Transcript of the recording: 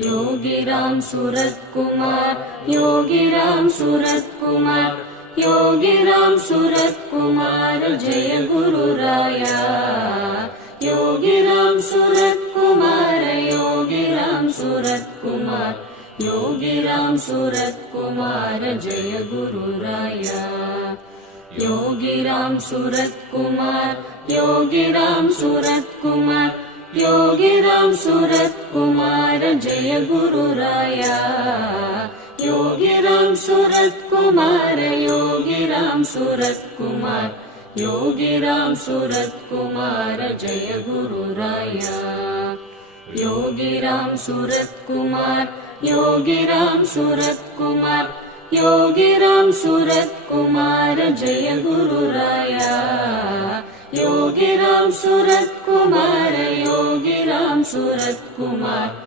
Yogiram Surat Kumar, Yogiram Surat Kumar, Yogiram Surat Kumar Jai गुरुराया। Yogiram Surat Kumar, Yogiram Surat Kumar, Yogiram Surat Kumar Jai गुरुराया। Yogiram Surat Kumar, Yogiram Surat Kumar, Yogiram Surat Kumar Jai गुरुराया। Yogiram Surat Kumar, Yogiram Surat Kumar, Yogiram Surat Kumar Jai गुरुराया। Yogiram Surat Kumar, Yogiram Surat Kumar, Yogiram Surat Kumar Jai गुरुराया। Yogiram Surat Kumar, Yogiram Surat Kumar.